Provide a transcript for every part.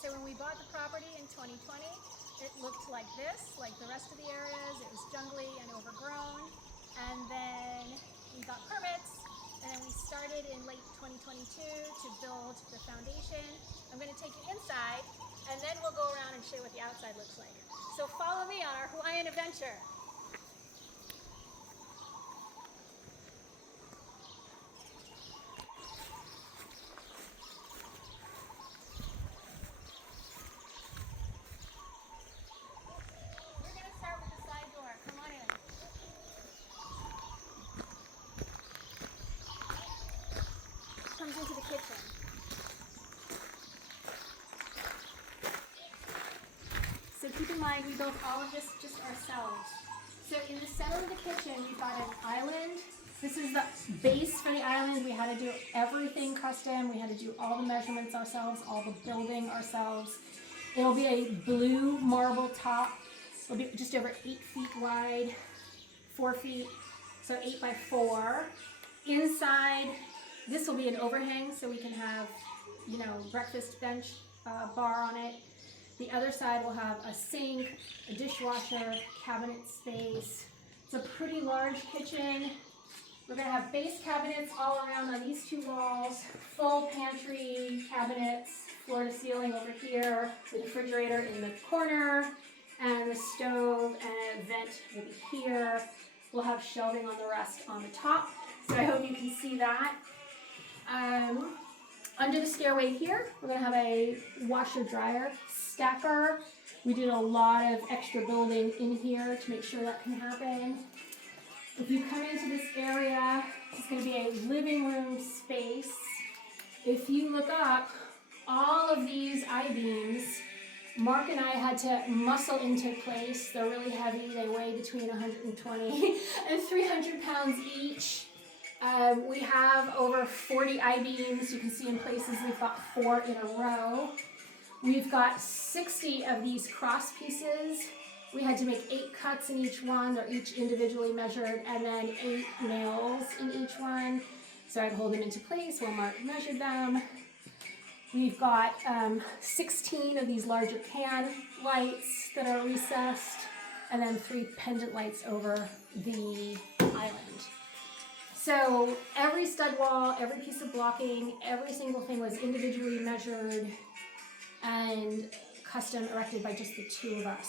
So when we bought the property in 2020, it looked like this, like the rest of the areas. It was jungly and overgrown. And then we got permits, and then we started in late 2022 to build the foundation. I'm going to take you inside, and then we'll go around and show you what the outside looks like. So follow me on our Hawaiian adventure. We're going to start with the side door. Come on in. Comes into the kitchen. So keep in mind, we built all of this just ourselves. So in the center of the kitchen, we've got an island. This is the base for the island. We had to do everything custom. We had to do all the measurements ourselves, all the building ourselves. It'll be a blue marble top. It'll be just over 8 feet wide, 4 feet, so 8 by 4. Inside, this will be an overhang, so we can have, breakfast bench bar on it. The other side will have a sink, a dishwasher, cabinet space. It's a pretty large kitchen. We're going to have base cabinets all around on these 2 walls, full pantry cabinets, floor to ceiling over here, the refrigerator in the corner, and the stove and vent will be here. We'll have shelving on the rest on the top, so I hope you can see that. Under the stairway here, we're going to have a washer dryer stacker. We did a lot of extra building in here to make sure that can happen. If you come into this area, it's going to be a living room space. If you look up, all of these I-beams, Mark and I had to muscle into place. They're really heavy. They weigh between 120 and 300 pounds each. We have over 40 I-beams. You can see in places we've got 4 in a row. We've got 60 of these cross pieces. We had to make 8 cuts in each one. They're each individually measured, and then 8 nails in each one. So I'd hold them into place while Mark measured them. We've got 16 of these larger can lights that are recessed, and then 3 pendant lights over the island. So every stud wall, every piece of blocking, every single thing was individually measured and custom erected by just the 2 of us.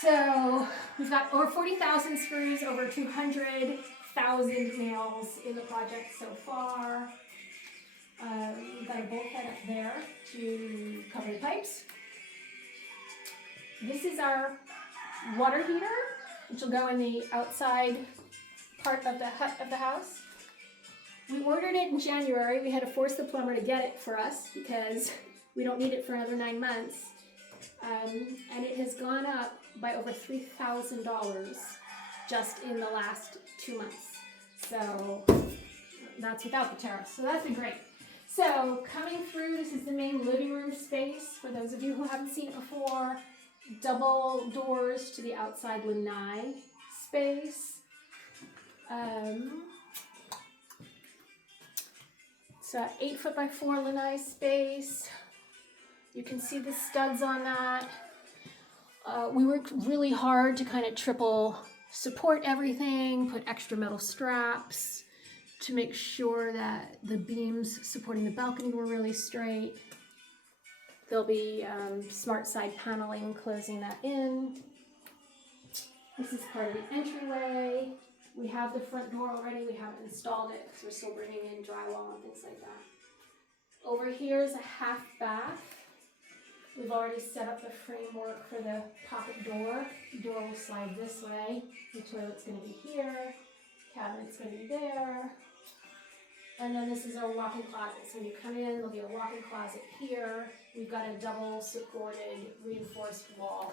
So we've got over 40,000 screws, over 200,000 nails in the project so far. We've got a bulkhead up there to cover the pipes. This is our water heater, which will go in the outside part of the hut of the house. We ordered it in January. We had to force the plumber to get it for us because we don't need it for another 9 months. And it has gone up by over $3,000 just in the last 2 months. So that's without the tariffs. So that's been great. So coming through, this is the main living room space. For those of you who haven't seen it before, double doors to the outside lanai space. It's an 8 foot by 4 lanai space. You can see the studs on that. We worked really hard to kind of triple support everything, put extra metal straps to make sure that the beams supporting the balcony were really straight. There'll be smart side paneling closing that in. This is part of the entryway. We have the front door already. We haven't installed it because we're still bringing in drywall and things like that. Over here is a half bath. We've already set up the framework for the pocket door. The door will slide this way. The toilet's going to be here. Cabinet's going to be there. And then this is our walk-in closet. So when you come in, there'll be a walk-in closet here. We've got a double supported reinforced wall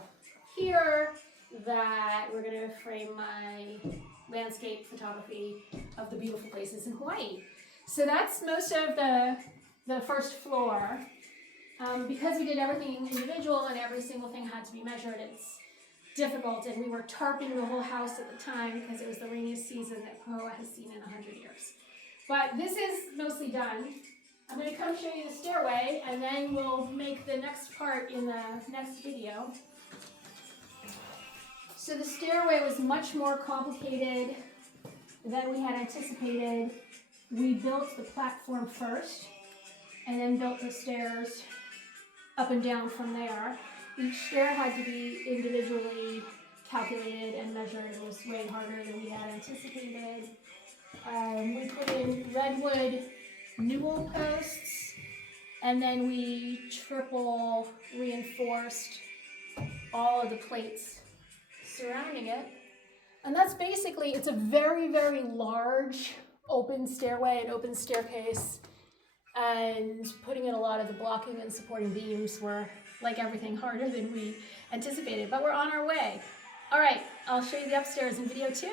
here that we're going to frame my landscape photography of the beautiful places in Hawaii. So that's most of the first floor. Because we did everything individual and every single thing had to be measured, it's difficult, and we were tarping the whole house at the time because it was the rainiest season that Pahoa has seen in 100 years. But this is mostly done. I'm going to come show you the stairway, and then we'll make the next part in the next video. So the stairway was much more complicated than we had anticipated. We built the platform first, and then built the stairs up and down from there. Each stair had to be individually calculated and measured. It was way harder than we had anticipated. We put in redwood newel posts, and then we triple reinforced all of the plates surrounding it. And that's basically, it's a very, very large open stairway, an open staircase, and putting in a lot of the blocking and supporting beams were, like everything, harder than we anticipated, but we're on our way. All right, I'll show you the upstairs in video 2.